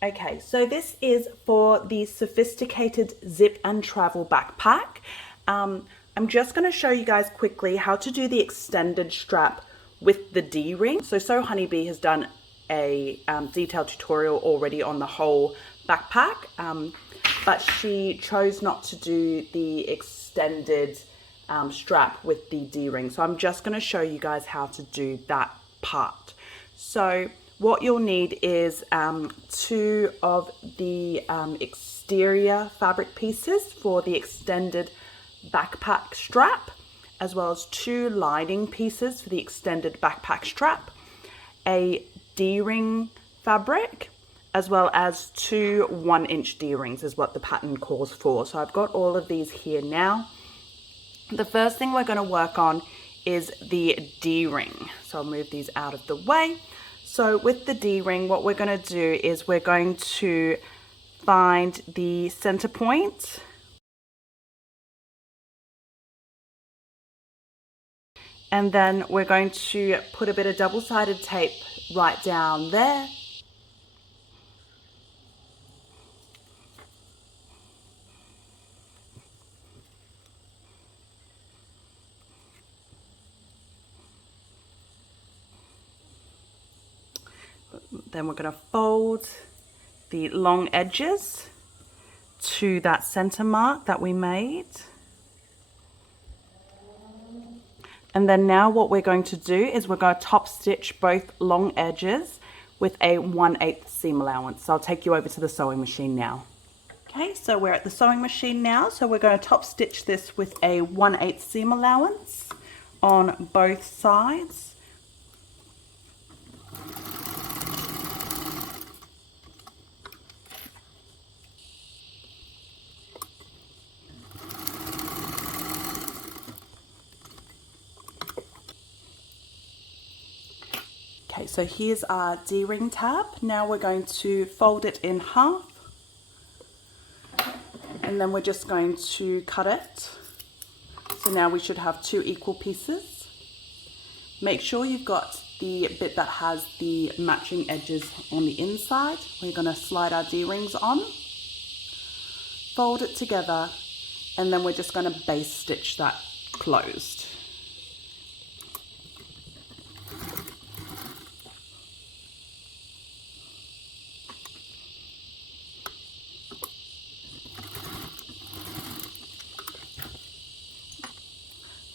Okay, so this is for the Sewfisticated ZipN'Travel backpack. I'm just going to show you guys quickly how to do the extended strap with the D-ring. So Sew Honey Bea has done a detailed tutorial already on the whole backpack, but she chose not to do the extended strap with the D-ring. So I'm just going to show you guys how to do that part. So what you'll need is 2 of the exterior fabric pieces for the extended backpack strap, as well as 2 lining pieces for the extended backpack strap, a D-ring fabric, as well as 2 1-inch D-rings is what the pattern calls for. So I've got all of these here now. The first thing we're going to work on is the D-ring. So I'll move these out of the way. So with the D-ring, what we're going to do is we're going to find the center point. And then we're going to put a bit of double-sided tape right down there. Then we're going to fold the long edges to that center mark that we made. And then now what we're going to do is we're going to top stitch both long edges with a 1/8 seam allowance. So I'll take you over to the sewing machine now. Okay, so we're at the sewing machine now. So we're going to top stitch this with a 1/8 seam allowance on both sides. Okay, so here's our D-ring tab. Now we're going to fold it in half, and then we're just going to cut it. So now we should have 2 equal pieces. Make sure you've got the bit that has the matching edges on the inside. We're going to slide our D-rings on, fold it together, and then we're just going to base stitch that closed.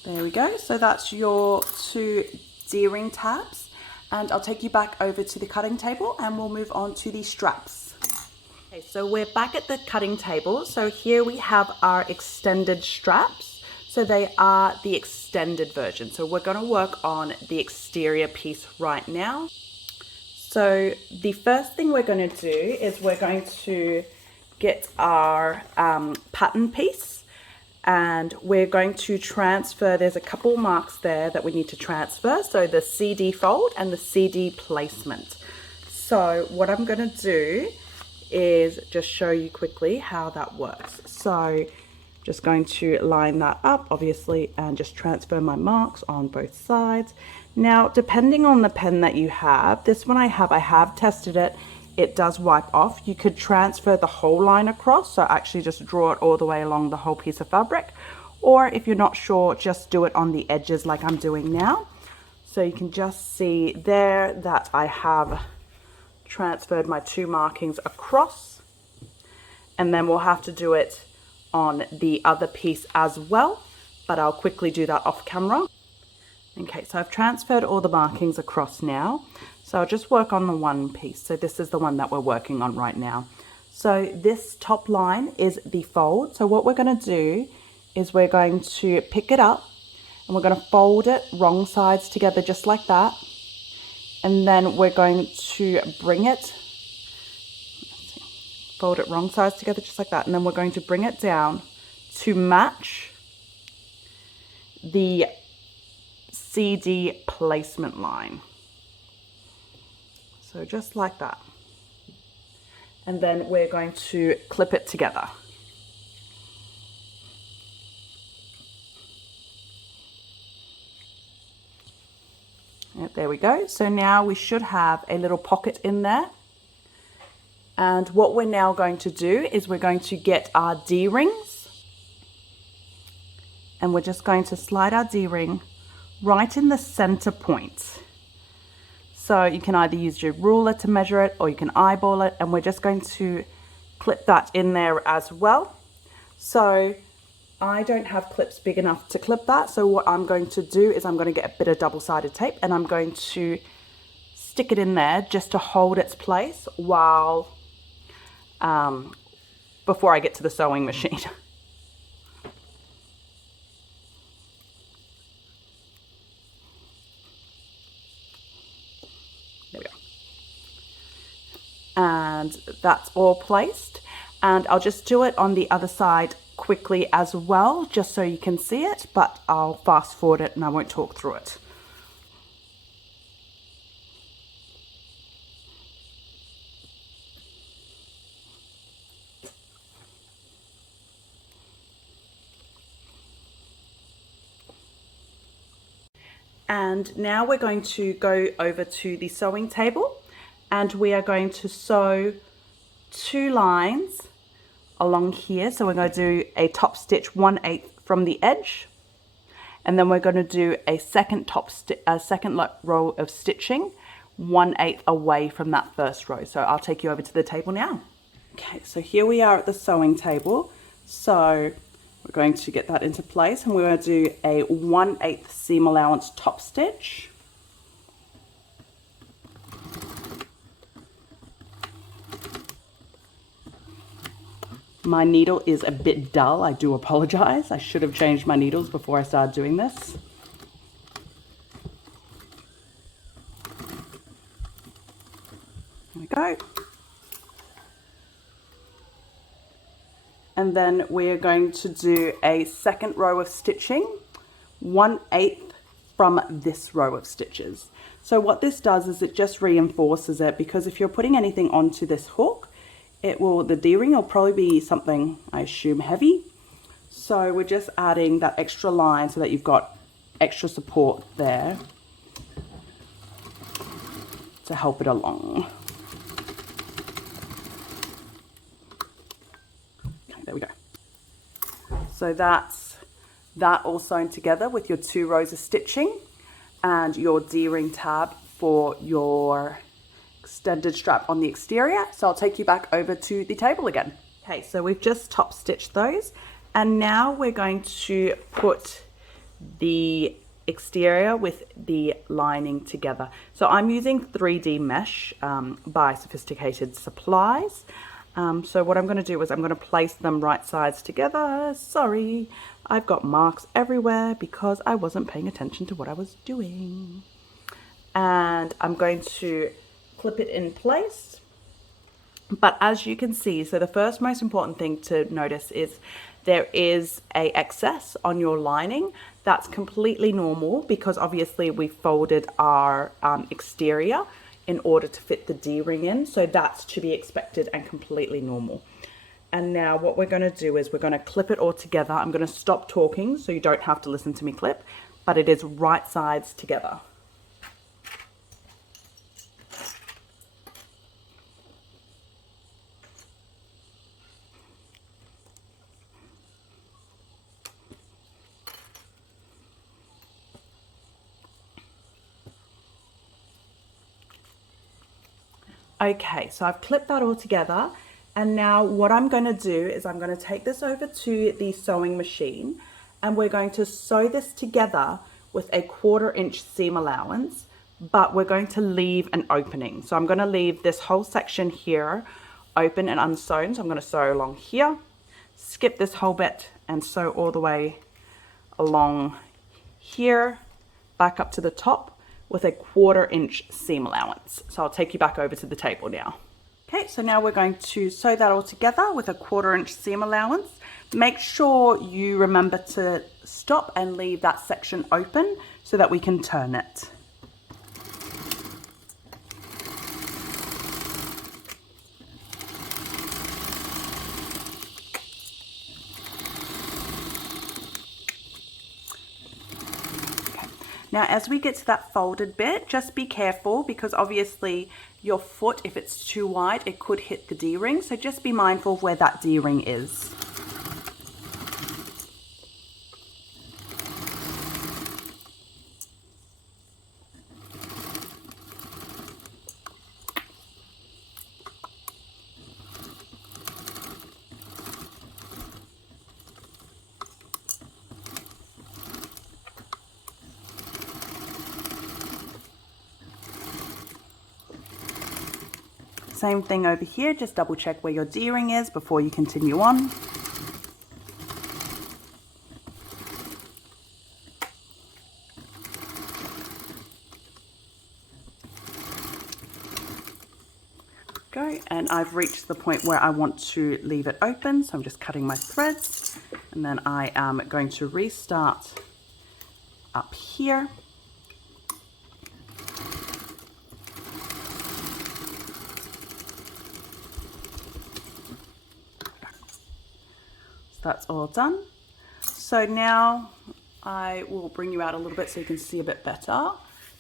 There we go. So that's your 2 D-ring tabs, and I'll take you back over to the cutting table and we'll move on to the straps. Okay, so we're back at the cutting table. So here we have our extended straps. So they are the extended version. So we're going to work on the exterior piece right now. So the first thing we're going to do is we're going to get our pattern piece, and we're going to transfer. There's a couple marks there that we need to transfer. So the CD fold and the CD placement. So what I'm going to do is just show you quickly how that works. So just going to line that up, obviously, and just transfer my marks on both sides. Now, depending on the pen that you have, this one I have tested it. It does wipe off. You could transfer the whole line across, so actually just draw it all the way along the whole piece of fabric. Or if you're not sure, just do it on the edges like I'm doing now. So you can just see there that I have transferred my 2 markings across, and then we'll have to do it on the other piece as well, but I'll quickly do that off camera. Okay, so I've transferred all the markings across now. So I'll just work on the one piece. So this is the one that we're working on right now. So this top line is the fold. So what we're going to do is we're going to pick it up and we're going to fold it wrong sides together just like that. And then we're going to bring it, fold it wrong sides together just like that. And then we're going to bring it down to match the CD placement line. So just like that. And then we're going to clip it together. Yep, there we go. So now we should have a little pocket in there. And what we're now going to do is we're going to get our D-rings, and we're just going to slide our D-ring right in the center point. So you can either use your ruler to measure it or you can eyeball it, and we're just going to clip that in there as well. So I don't have clips big enough to clip that, so what I'm going to do is I'm going to get a bit of double-sided tape and I'm going to stick it in there just to hold its place while before I get to the sewing machine. There we go. And that's all placed, and I'll just do it on the other side quickly as well, just so you can see it, but I'll fast forward it and I won't talk through it. And now we're going to go over to the sewing table, and we are going to sew 2 lines along here. So we're going to do a top stitch 1/8 from the edge, and then we're going to do a second row of stitching 1/8 away from that first row. So I'll take you over to the table now. Okay, so here we are at the sewing table. So we're going to get that into place, and we're going to do a 1/8 seam allowance top stitch. My needle is a bit dull, I do apologize. I should have changed my needles before I started doing this. There we go. And then we're going to do a second row of stitching 1/8 from this row of stitches. So what this does is it just reinforces it, because if you're putting anything onto this hook, the D-ring will probably be something, I assume, heavy. So we're just adding that extra line so that you've got extra support there to help it along. Okay, there we go. So that's that all sewn together with your 2 rows of stitching and your D-ring tab for your extended strap on the exterior. So I'll take you back over to the table again. Okay, so we've just top stitched those, and now we're going to put the exterior with the lining together. So I'm using 3D mesh by Sewfisticated Supplies. So what I'm going to do is I'm going to place them right sides together. Sorry, I've got marks everywhere because I wasn't paying attention to what I was doing. And I'm going to clip it in place. But as you can see, so the first most important thing to notice is there is a excess on your lining. That's completely normal because obviously we folded our exterior in order to fit the D-ring in. So that's to be expected and completely normal. And now what we're going to do is we're going to clip it all together. I'm going to stop talking so you don't have to listen to me clip, but it is right sides together. Okay, so I've clipped that all together, and now what I'm going to do is I'm going to take this over to the sewing machine, and we're going to sew this together with a 1/4 inch seam allowance, but we're going to leave an opening. So I'm going to leave this whole section here open and unsewn. So I'm going to sew along here, skip this whole bit and sew all the way along here, back up to the top, with a 1/4 inch seam allowance. So I'll take you back over to the table now. Okay, so now we're going to sew that all together with a 1/4 inch seam allowance. Make sure you remember to stop and leave that section open so that we can turn it. Now, as we get to that folded bit, just be careful because obviously your foot, if it's too wide, it could hit the D-ring. So just be mindful of where that D-ring is. Same thing over here, just double check where your D-ring is before you continue on. Go, and I've reached the point where I want to leave it open, so I'm just cutting my threads, and then I am going to restart up here. That's all done. So now I will bring you out a little bit so you can see a bit better.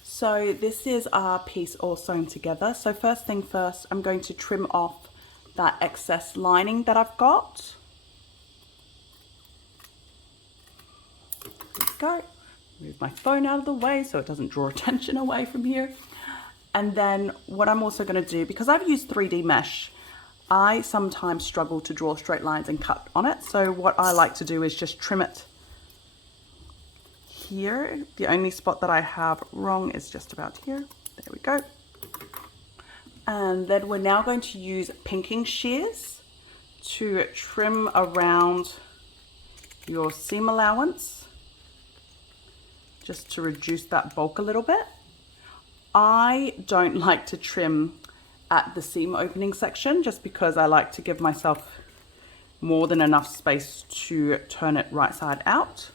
So this is our piece all sewn together. So first thing first, I'm going to trim off that excess lining that I've got. There we go. Move my phone out of the way so it doesn't draw attention away from here. And then what I'm also going to do, because I've used 3D mesh, I sometimes struggle to draw straight lines and cut on it. So what I like to do is just trim it here. The only spot that I have wrong is just about here. There we go. And then we're now going to use pinking shears to trim around your seam allowance, just to reduce that bulk a little bit. I don't like to trim at the seam opening section just because I like to give myself more than enough space to turn it right side out,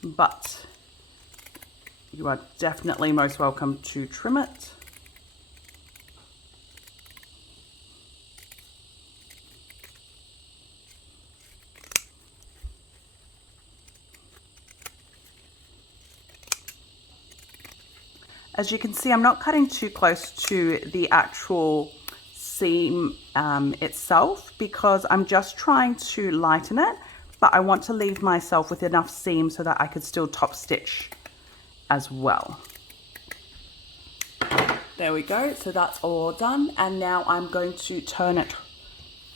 but you are definitely most welcome to trim it. As you can see, I'm not cutting too close to the actual seam itself because I'm just trying to lighten it, but I want to leave myself with enough seam so that I could still top stitch as well. There we go, so that's all done, and now I'm going to turn it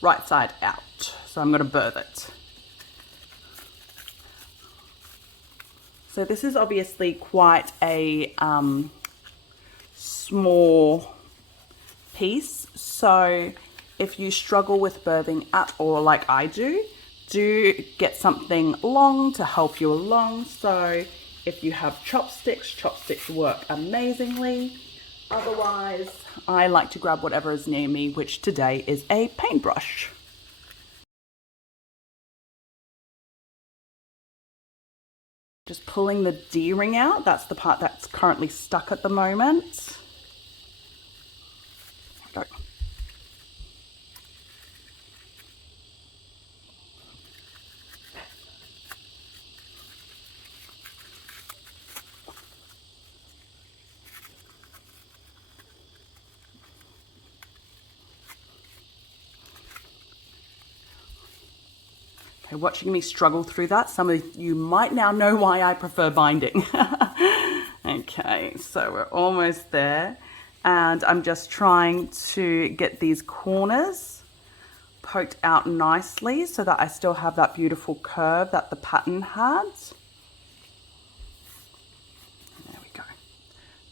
right side out. So I'm going to birth it. So this is obviously quite a small piece, so if you struggle with birthing at all like I do get something long to help you along. So if you have chopsticks, chopsticks work amazingly. Otherwise, I like to grab whatever is near me, which today is a paintbrush. Just pulling the D-ring out, that's the part that's currently stuck at the moment. There we go. Okay, watching me struggle through that, some of you might now know why I prefer binding. Okay, so we're almost there. And I'm just trying to get these corners poked out nicely so that I still have that beautiful curve that the pattern had. There we go.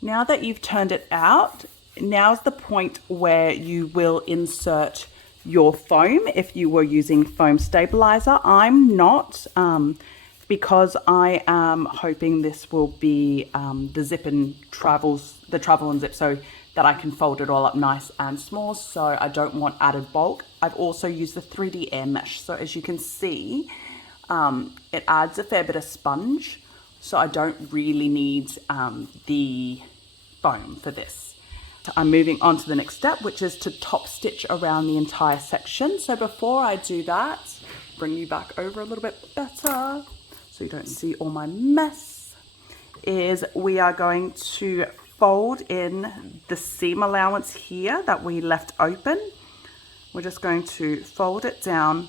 Now that you've turned it out, now's the point where you will insert your foam if you were using foam stabilizer. I'm not, because I am hoping this will be the travel and zip, so that I can fold it all up nice and small, so I don't want added bulk. I've also used the 3D air mesh, so as you can see, it adds a fair bit of sponge, so I don't really need the foam for this. I'm moving on to the next step, which is to top stitch around the entire section. So before I do that, bring you back over a little bit better so you don't see all my mess, is we are going to fold in the seam allowance here that we left open. We're just going to fold it down.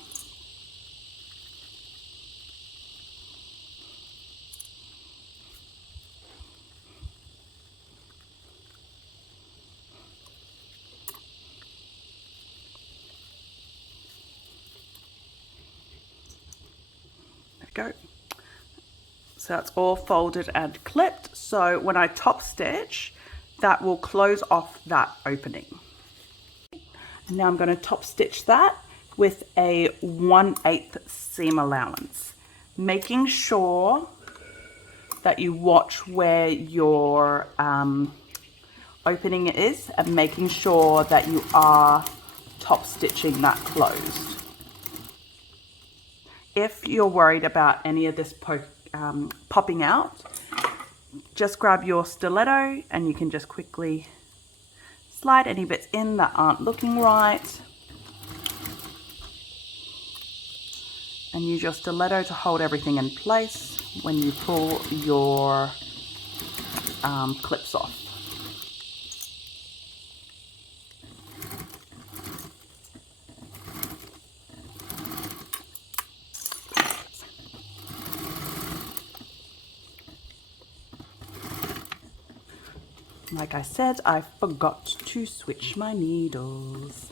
There we go. So it's all folded and clipped. So when I top stitch, that will close off that opening. And now I'm going to top stitch that with a 1/8 seam allowance, making sure that you watch where your opening is and making sure that you are top stitching that closed. If you're worried about any of this popping out, just grab your stiletto and you can just quickly slide any bits in that aren't looking right, and use your stiletto to hold everything in place when you pull your clips off. Like I said, I forgot to switch my needles.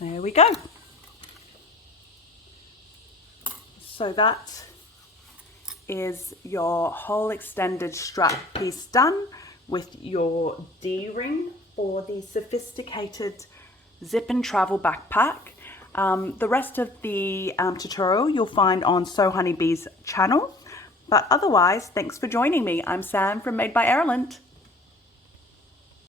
There we go. So that is your whole extended strap piece done with your D-ring for the Sewfisticated ZipN'Travel backpack. The rest of the tutorial you'll find on Sew Honey Bea's channel. But otherwise, thanks for joining me. I'm Sam from Made by Erilyn.